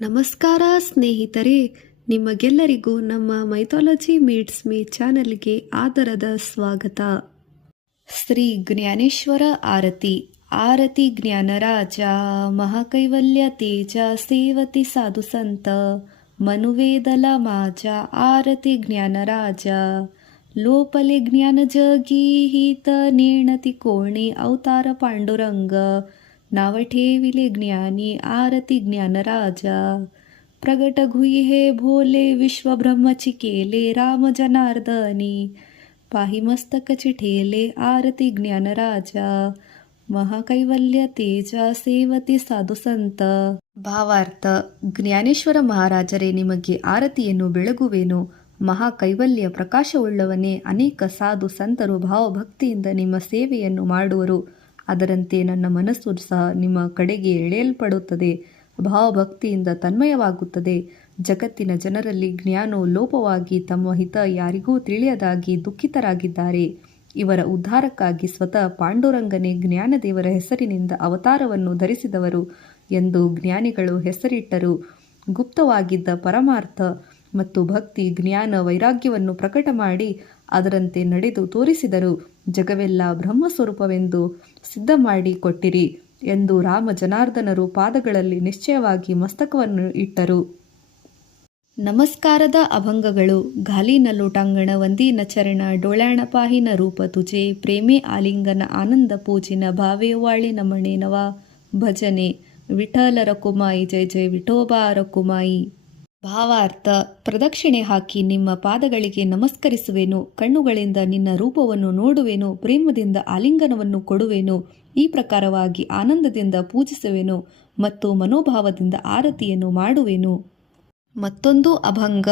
ನಮಸ್ಕಾರ ಸ್ನೇಹಿತರೆ, ನಿಮಗೆಲ್ಲರಿಗೂ ನಮ್ಮ ಮೈಥಾಲಜಿ ಮೀಟ್ಸ್ ಮೀ ಚಾನಲ್ಗೆ ಆದರದ ಸ್ವಾಗತ. ಶ್ರೀ ಜ್ಞಾನೇಶ್ವರ ಆರತಿ ಆರತಿ ಜ್ಞಾನರಾಜ ಮಹಾಕೈವಲ್ಯ ತೇಜ ಸೇವತಿ ಸಾಧು ಸಂತ, ಮನುವೇದಲ ಮಾಜ, ಆರತಿ ಜ್ಞಾನರಾಜ ಲೋಪಲೆ ಜ್ಞಾನ ಜಗೀಹಿತ ನೇಣತಿ ಕೋಣಿ, ಅವತಾರ ಪಾಂಡುರಂಗ नाव ठेविले ज्ञानी आरती ज्ञानराजा प्रगट घुई हे भोले विश्व ब्रह्मची केले राम जनार्दनी पाही मस्तक चिठेले आरती ज्ञानराजा ಮಹಾಕೈವಲ್ಯ ತೇಜ ಸೇವತಿ ಸಾಧು ಸಂತ ಭಾವಾರ್ಥ ಜ್ಞಾನೇಶ್ವರ ಮಹಾರಾಜರೇ ನಿಮಗೆ ಆರತಿಯನ್ನು ಬೆಳಗುವೆನು ಮಹಾಕೈವಲ್ಯ ಪ್ರಕಾಶವುಳ್ಳವನೇ ಅನೇಕ ಸಾಧು ಸಂತರು ಭಾವಭಕ್ತಿಯಿಂದ ನಿಮ್ಮ ಸೇವೆಯನ್ನು ಮಾಡುವರು ಅದರಂತೆ ನನ್ನ ಮನಸ್ಸು ಸಹ ನಿಮ್ಮ ಕಡೆಗೆ ಎಳೆಯಲ್ಪಡುತ್ತದೆ. ಭಾವಭಕ್ತಿಯಿಂದ ತನ್ಮಯವಾಗುತ್ತದೆ. ಜಗತ್ತಿನ ಜನರಲ್ಲಿ ಜ್ಞಾನವು ಲೋಪವಾಗಿ ತಮ್ಮ ಹಿತ ಯಾರಿಗೂ ತಿಳಿಯದಾಗಿ ದುಃಖಿತರಾಗಿದ್ದಾರೆ. ಇವರ ಉದ್ಧಾರಕ್ಕಾಗಿ ಸ್ವತಃ ಪಾಂಡುರಂಗನೇ ಜ್ಞಾನದೇವರ ಹೆಸರಿನಿಂದ ಅವತಾರವನ್ನು ಧರಿಸಿದವರು ಎಂದು ಜ್ಞಾನಿಗಳು ಹೆಸರಿಟ್ಟರು. ಗುಪ್ತವಾಗಿದ್ದ ಪರಮಾರ್ಥ ಮತ್ತು ಭಕ್ತಿ ಜ್ಞಾನ ವೈರಾಗ್ಯವನ್ನು ಪ್ರಕಟ ಮಾಡಿ ಅದರಂತೆ ನಡೆದು ತೋರಿಸಿದರು, ಜಗವೆಲ್ಲ ಬ್ರಹ್ಮಸ್ವರೂಪವೆಂದು ಸಿದ್ಧ ಮಾಡಿ ಕೊಟ್ಟಿರಿ ಎಂದು ರಾಮ ಜನಾರ್ದನರು ಪಾದಗಳಲ್ಲಿ ನಿಶ್ಚಯವಾಗಿ ಮಸ್ತಕವನ್ನು ಇಟ್ಟರು. ನಮಸ್ಕಾರದ ಅಭಂಗಗಳು ಗಾಲಿನ ಲೋಟಾಂಗಣ ವಂದಿನ ಚರಣ, ಡೊಳ್ಯಾಣ ಪಾಹಿನ ರೂಪ ತುಜೆ, ಪ್ರೇಮಿ ಆಲಿಂಗನ ಆನಂದ ಪೂಜಿನ ಭಾವೇವಾಳಿ ವಾಳಿ ನಮಣೇನವ ಭಜನೆ ವಿಠಲರ ಕುಮಾಯಿ ಜಯ ಜಯ ವಿಠೋಬಾರ ಕುಮಾಯಿ ಭಾವಾರ್ಥ, ಪ್ರದಕ್ಷಿಣೆ ಹಾಕಿ ನಿಮ್ಮ ಪಾದಗಳಿಗೆ ನಮಸ್ಕರಿಸುವೆನು, ಕಣ್ಣುಗಳಿಂದ ನಿನ್ನ ರೂಪವನ್ನು ನೋಡುವೆನು, ಪ್ರೇಮದಿಂದ ಆಲಿಂಗನವನ್ನು ಕೊಡುವೆನು, ಈ ಪ್ರಕಾರವಾಗಿ ಆನಂದದಿಂದ ಪೂಜಿಸುವೆನು ಮತ್ತು ಮನೋಭಾವದಿಂದ ಆರತಿಯನ್ನು ಮಾಡುವೆನು. ಮತ್ತೊಂದು ಅಭಂಗ,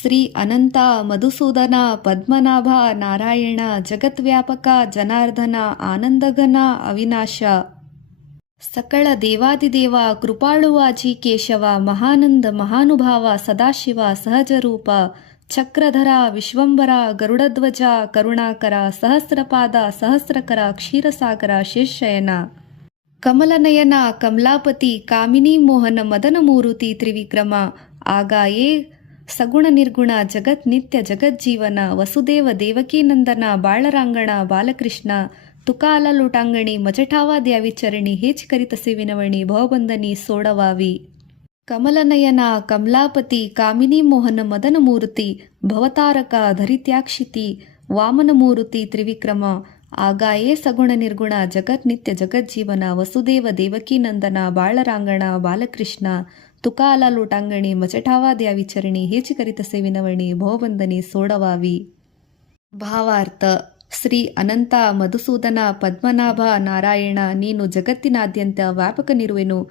ಶ್ರೀ ಅನಂತ, ಮಧುಸೂದನ, ಪದ್ಮನಾಭ, ನಾರಾಯಣ, ಜಗದ್ವ್ಯಾಪಕ, ಜನಾರ್ದನ, ಆನಂದಘನ, ಅವಿನಾಶ. ಸಕಳ ದೇವಾದಿದೇವ ಕೃಪಾಳುವಾಜಿ ಕೇಶವ ಮಹಾನಂದ ಮಹಾನುಭಾವ ಸದಾಶಿವ ಸಹಜರೂಪ ಚಕ್ರಧರ ವಿಶ್ವಂಬರ ಗರುಡಧ್ವಜ ಕರುಣಾಕರ ಸಹಸ್ರಪಾದ ಸಹಸ್ರಕರ ಕ್ಷೀರಸಾಗರ ಶೇಷಯನ ಕಮಲನಯನ ಕಮಲಾಪತಿ ಕಾಮಿನಿ ಮೋಹನ ಮದನ ಮೂರುತಿ ತ್ರಿವಿಕ್ರಮ ಆಗಾಯೇ ಸಗುಣ ನಿರ್ಗುಣ ಜಗತ್ ನಿತ್ಯ ಜಗಜ್ಜೀವನ ವಸುದೇವ ದೇವಕೀನಂದನ ಬಾಳರಾಂಗಣ ಬಾಲಕೃಷ್ಣ ತುಕಾಲ ಲೋಟಾಂಗಣಿ ಮಜಠಾವಾದ್ಯಾವಿ ಚರಣಿ ಹೇಚಿಕರಿತ ಸೇವಿನವಣಿ ಭವಬಂಧನಿ ಸೋಡವಾವಿ. ಕಮಲನಯನ ಕಮಲಾಪತಿ ಕಾಮಿನಿ ಮೋಹನ ಮದನ ಮೂರ್ತಿ ಭವತಾರಕ ಧರಿತ್ಯಾಕ್ಷಿತಿ ವಾಮನ ಮೂರುತಿ ತ್ರಿವಿಕ್ರಮ ಆಗಾಯೇ ಸಗುಣ ನಿರ್ಗುಣ ಜಗತ್ ನಿತ್ಯ ಜಗಜ್ಜೀವನ ವಸುದೇವ ದೇವಕೀನಂದನ ಬಾಳರಾಂಗಣ ಬಾಲಕೃಷ್ಣ ತುಕಾಲ ಲೋಟಾಂಗಣಿ ಮಚಠಾವಾದ್ಯಾವಿಚರಣಿ ಹೇಚಿಕರಿತ ಸೇವಿನವಣಿ ಭವಬಂಧನಿ ಸೋಡವಾವಿ. ಭಾವಾರ್ಥ ಶ್ರೀ ಅನಂತ ಮಧುಸೂದನ ಪದ್ಮನಾಭ ನಾರಾಯಣ, ನೀನು ಜಗತ್ತಿನಾದ್ಯಂತ ವ್ಯಾಪಕನಿರುವೆನು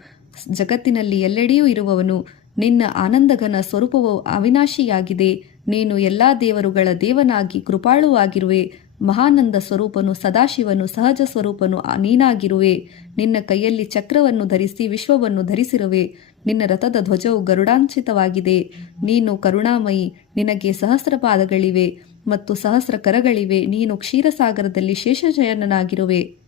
ಜಗತ್ತಿನಲ್ಲಿ ಎಲ್ಲೆಡೆಯೂ ಇರುವವನು. ನಿನ್ನ ಆನಂದಘನ ಸ್ವರೂಪವು ಅವಿನಾಶಿಯಾಗಿದೆ. ನೀನು ಎಲ್ಲ ದೇವರುಗಳ ದೇವನಾಗಿ ಕೃಪಾಳುವಾಗಿರುವೆ ಮಹಾನಂದ ಸ್ವರೂಪನು ಸದಾಶಿವನು, ಸಹಜ ಸ್ವರೂಪನು ನೀನಾಗಿರುವೆ. ನಿನ್ನ ಕೈಯಲ್ಲಿ ಚಕ್ರವನ್ನು ಧರಿಸಿ ವಿಶ್ವವನ್ನು ಧರಿಸಿರುವೆ. ನಿನ್ನ ರಥದ ಧ್ವಜವು ಗರುಡಾಂಚಿತವಾಗಿದೆ. ನೀನು ಕರುಣಾಮಯಿ, ನಿನಗೆ ಸಹಸ್ರ ಪಾದಗಳಿವೆ. ಮತ್ತು ಸಹಸ್ರ ಕರಗಳಿವೆ, ನೀನು ಕ್ಷೀರಸಾಗರದಲ್ಲಿ ಶೇಷಜಯನನಾಗಿರುವೆ.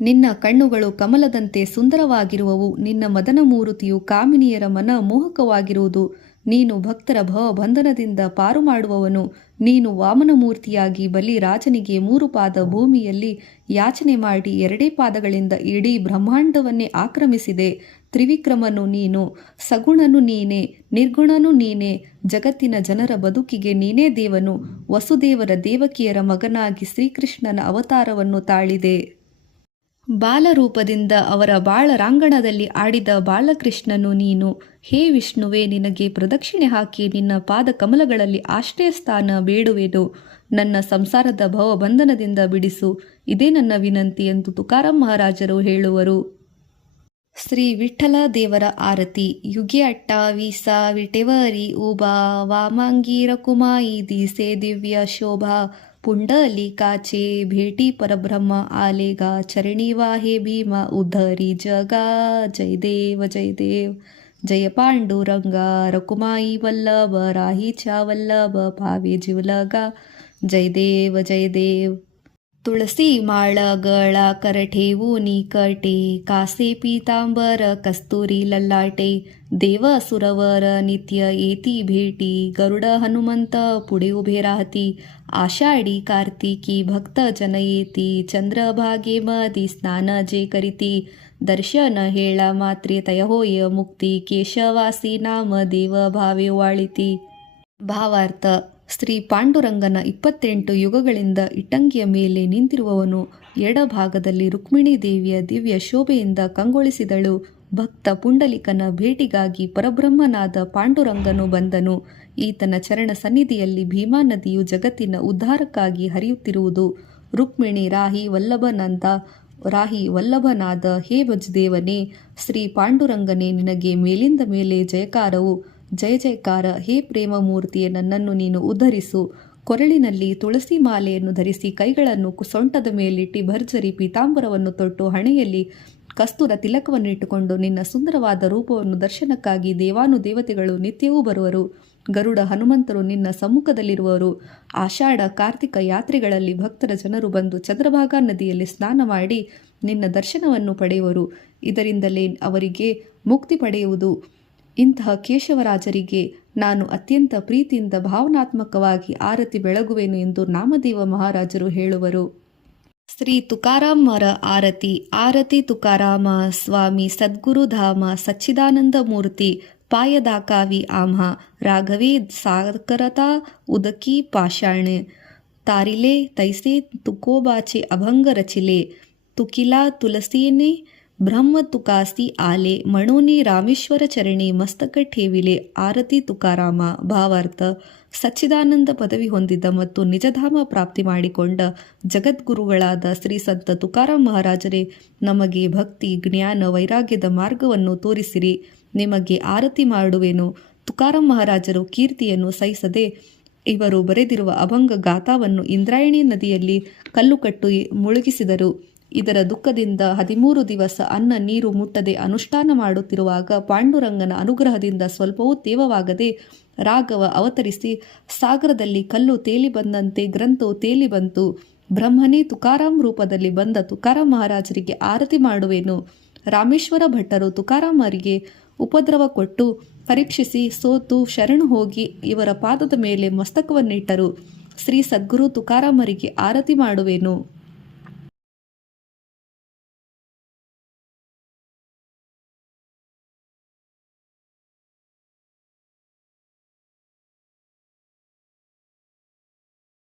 ನಿನ್ನ ಕಣ್ಣುಗಳು ಕಮಲದಂತೆ ಸುಂದರವಾಗಿರುವವು, ನಿನ್ನ ಮದನ ಮೂರುತಿಯು ಕಾಮಿನಿಯರ ಮನ ಮೋಹಕವಾಗಿರುವುದು. ನೀನು ಭಕ್ತರ ಭವಬಂಧನದಿಂದ ಪಾರು ಮಾಡುವವನು ನೀನು ವಾಮನ ಮೂರ್ತಿಯಾಗಿ ಬಲಿ ರಾಜನಿಗೆ ಮೂರು ಪಾದ ಭೂಮಿಯಲ್ಲಿ ಯಾಚನೆ ಮಾಡಿ ಎರಡೇ ಪಾದಗಳಿಂದ ಇಡೀ ಬ್ರಹ್ಮಾಂಡವನ್ನೇ ಆಕ್ರಮಿಸಿದೆ. ತ್ರಿವಿಕ್ರಮನು ನೀನು, ಸಗುಣನು ನೀನೇ, ನಿರ್ಗುಣನು ನೀನೇ, ಜಗತ್ತಿನ ಜನರ ಬದುಕಿಗೆ ನೀನೇ ದೇವನು. ವಸುದೇವರ ದೇವಕಿಯರ ಮಗನಾಗಿ ಶ್ರೀಕೃಷ್ಣನ ಅವತಾರವನ್ನು ತಾಳಿದೆ. ಬಾಲರೂಪದಿಂದ ಅವರ ಬಾಳರಾಂಗಣದಲ್ಲಿ ಆಡಿದ ಬಾಲಕೃಷ್ಣನು ನೀನು, ಹೇ ವಿಷ್ಣುವೆ, ನಿನಗೆ ಪ್ರದಕ್ಷಿಣೆ ಹಾಕಿ ನಿನ್ನ ಪಾದ ಕಮಲಗಳಲ್ಲಿ ಆಶ್ರಯ ಸ್ಥಾನ ಬೇಡುವೆನು. ನನ್ನ ಸಂಸಾರದ ಭವಬಂಧನದಿಂದ ಬಿಡಿಸು, ಇದೇ ನನ್ನ ವಿನಂತಿ ಎಂದು ತುಕಾರಾಂ ಮಹಾರಾಜರು ಹೇಳುವರು. ಶ್ರೀ ವಿಠಲ ದೇವರ ಆರತಿ, ಯುಗೆ ಅಟ್ಟಾವೀಸ ವಿಟೆವರಿ, ಉಬಾ, ವಾಮಾಂಗೀರ ಕುಮಾಯಿ ದಿಸೆ ದಿವ್ಯ ಶೋಭಾ. पुंडलिकाचे भेटी परब्रह्म आलेगा चरणी वाहे भीमा उधरी जगा जय देव जय देव जय पांडुरंगा रकुमाई वल्लभ राहीच्या वल्लभ भावे जिवलगा जय देव जय देव तुळसी माळ गळा करठेवूनी कटे कासे पितांबर कस्तुरी लल्लाटे देव सुरवर नित्य येती भेटी गरुड हनुमंत पुढे उभे राहती आषाढी कार्तिकी भक्त जन येती चंद्रभागे मधी स्नान जे करीती दर्शन हेळा मात्रे तय होय मुक्ती केशवासी नाम देव भावे वाळिती भावार्थ ಶ್ರೀ ಪಾಂಡುರಂಗನ ಇಪ್ಪತ್ತೆಂಟು ಯುಗಗಳಿಂದ ಇಟ್ಟಂಗಿಯ ಮೇಲೆ ನಿಂತಿರುವವನು ಎಡಭಾಗದಲ್ಲಿ ರುಕ್ಮಿಣೀ ದೇವಿಯ ದಿವ್ಯ ಶೋಭೆಯಿಂದ ಕಂಗೊಳಿಸಿದಳು. ಭಕ್ತ ಪುಂಡಲಿಕನ ಭೇಟಿಗಾಗಿ ಪರಬ್ರಹ್ಮನಾದ ಪಾಂಡುರಂಗನು ಬಂದನು. ಈತನ ಚರಣ ಸನ್ನಿಧಿಯಲ್ಲಿ ಭೀಮಾ ನದಿಯು ಜಗತ್ತಿನ ಉದ್ಧಾರಕ್ಕಾಗಿ ಹರಿಯುತ್ತಿರುವುದು. ರುಕ್ಮಿಣಿ ರಾಹಿ ವಲ್ಲಭನಂದ ರಾಹಿ ವಲ್ಲಭನಾದ ಹೇ ಭಜದೇವನೇ ಶ್ರೀ ಪಾಂಡುರಂಗನೇ ನಿನಗೆ ಮೇಲಿಂದ ಮೇಲೆ ಜಯಕಾರವು. ಜಯ ಜಯಕಾರ, ಹೇ ಪ್ರೇಮಮೂರ್ತಿಯೇ, ನನ್ನನ್ನು ನೀನು ಉದ್ಧರಿಸು. ಕೊರಳಿನಲ್ಲಿ ತುಳಸಿ ಮಾಲೆಯನ್ನು ಧರಿಸಿ ಕೈಗಳನ್ನು ಸೊಂಟದ ಮೇಲಿಟ್ಟು ಭರ್ಜರಿ ಪೀತಾಂಬರವನ್ನು ತೊಟ್ಟು ಹಣೆಯಲ್ಲಿ ಕಸ್ತೂರ ತಿಲಕವನ್ನು ಇಟ್ಟುಕೊಂಡು ನಿನ್ನ ಸುಂದರವಾದ ರೂಪವನ್ನು ದರ್ಶನಕ್ಕಾಗಿ ದೇವಾನು ದೇವತೆಗಳು ನಿತ್ಯವೂ ಬರುವರು. ಗರುಡ ಹನುಮಂತರು ನಿನ್ನ ಸಮ್ಮುಖದಲ್ಲಿರುವರು. ಆಷಾಢ ಕಾರ್ತಿಕ ಯಾತ್ರೆಗಳಲ್ಲಿ ಭಕ್ತರ ಜನರು ಬಂದು ಚಂದ್ರಭಾಗಾ ನದಿಯಲ್ಲಿ ಸ್ನಾನ ಮಾಡಿ ನಿನ್ನ ದರ್ಶನವನ್ನು ಪಡೆಯುವರು. ಇದರಿಂದಲೇ ಅವರಿಗೆ ಮುಕ್ತಿ ಪಡೆಯುವುದು. ಇಂತಹ ಕೇಶವರಾಜರಿಗೆ ನಾನು ಅತ್ಯಂತ ಪ್ರೀತಿಯಿಂದ ಭಾವನಾತ್ಮಕವಾಗಿ ಆರತಿ ಬೆಳಗುವೆನು ಎಂದು ನಾಮದೇವ ಮಹಾರಾಜರು ಹೇಳುವರು. ಶ್ರೀ ತುಕಾರಾಮರ ಆರತಿ ಆರತಿ ತುಕಾರಾಮ, ಸ್ವಾಮಿ ಸದ್ಗುರುಧಾಮ ಸಚ್ಚಿದಾನಂದ ಮೂರ್ತಿ ಪಾಯದಾಕಾವಿ ಆಮ ರಾಘವೇ ಸಾಕರತಾ ಉದಕಿ ಪಾಷಾಣೆ, ತಾರಿಲೆ ತೈಸೆ ತುಕೋಬಾಚೆ ಅಭಂಗ ರಚಿಲೆ, ತುಕಿಲಾ ತುಲಸೀನೆ ಬ್ರಹ್ಮ ತುಕಾಸಿ ಆಲೆ ಮಣೋನಿ ರಾಮೇಶ್ವರ ಚರಣಿ ಮಸ್ತಕ ಠೇವಿಲೆ ಆರತಿ ತುಕಾರಾಮ ಭಾವಾರ್ಥ ಸಚ್ಚಿದಾನಂದ ಪದವಿ ಹೊಂದಿದ್ದ ಮತ್ತು ನಿಜಧಾಮ ಪ್ರಾಪ್ತಿ ಮಾಡಿಕೊಂಡ ಜಗದ್ಗುರುಗಳಾದ ಶ್ರೀ ಸಂತ ತುಕಾರಾಮ ಮಹಾರಾಜರೇ, ನಮಗೆ ಭಕ್ತಿ, ಜ್ಞಾನ, ವೈರಾಗ್ಯದ ಮಾರ್ಗವನ್ನು ತೋರಿಸಿರಿ. ನಿಮಗೆ ಆರತಿ ಮಾಡುವೆನು. ತುಕಾರಾಮ ಮಹಾರಾಜರು ಕೀರ್ತಿಯನ್ನು ಸಹಿಸದೆ ಇವರು ಬರೆದಿರುವ ಅಭಂಗ ಗಾಥಾವನ್ನು ಇಂದ್ರಾಯಣಿ ನದಿಯಲ್ಲಿ ಕಲ್ಲು ಕಟ್ಟು ಮುಳುಗಿಸಿದರು. ಇದರ ದುಃಖದಿಂದ ಹದಿಮೂರು ದಿವಸ ಅನ್ನ ನೀರು ಮುಟ್ಟದೆ ಅನುಷ್ಠಾನ ಮಾಡುತ್ತಿರುವಾಗ ಪಾಂಡುರಂಗನ ಅನುಗ್ರಹದಿಂದ ಸ್ವಲ್ಪವೂ ತೇವವಾಗದೆ ರಾಘವ ಅವತರಿಸಿ, ಸಾಗರದಲ್ಲಿ ಕಲ್ಲು ತೇಲಿ ಬಂದಂತೆ ಗ್ರಂಥವು ತೇಲಿ ಬಂತು, ಬ್ರಹ್ಮನೇ ತುಕಾರಾಂ ರೂಪದಲ್ಲಿ ಬಂದ ತುಕಾರಾಮ್ ಮಹಾರಾಜರಿಗೆ ಆರತಿ ಮಾಡುವೆನು, ರಾಮೇಶ್ವರ ಭಟ್ಟರು ತುಕಾರಾಮರಿಗೆ ಉಪದ್ರವ ಕೊಟ್ಟು ಪರೀಕ್ಷಿಸಿ ಸೋತು ಶರಣು ಹೋಗಿ ಇವರ ಪಾದದ ಮೇಲೆ ಮಸ್ತಕವನ್ನಿಟ್ಟರು, ಶ್ರೀ ಸದ್ಗುರು ತುಕಾರಾಮರಿಗೆ ಆರತಿ ಮಾಡುವೆನು.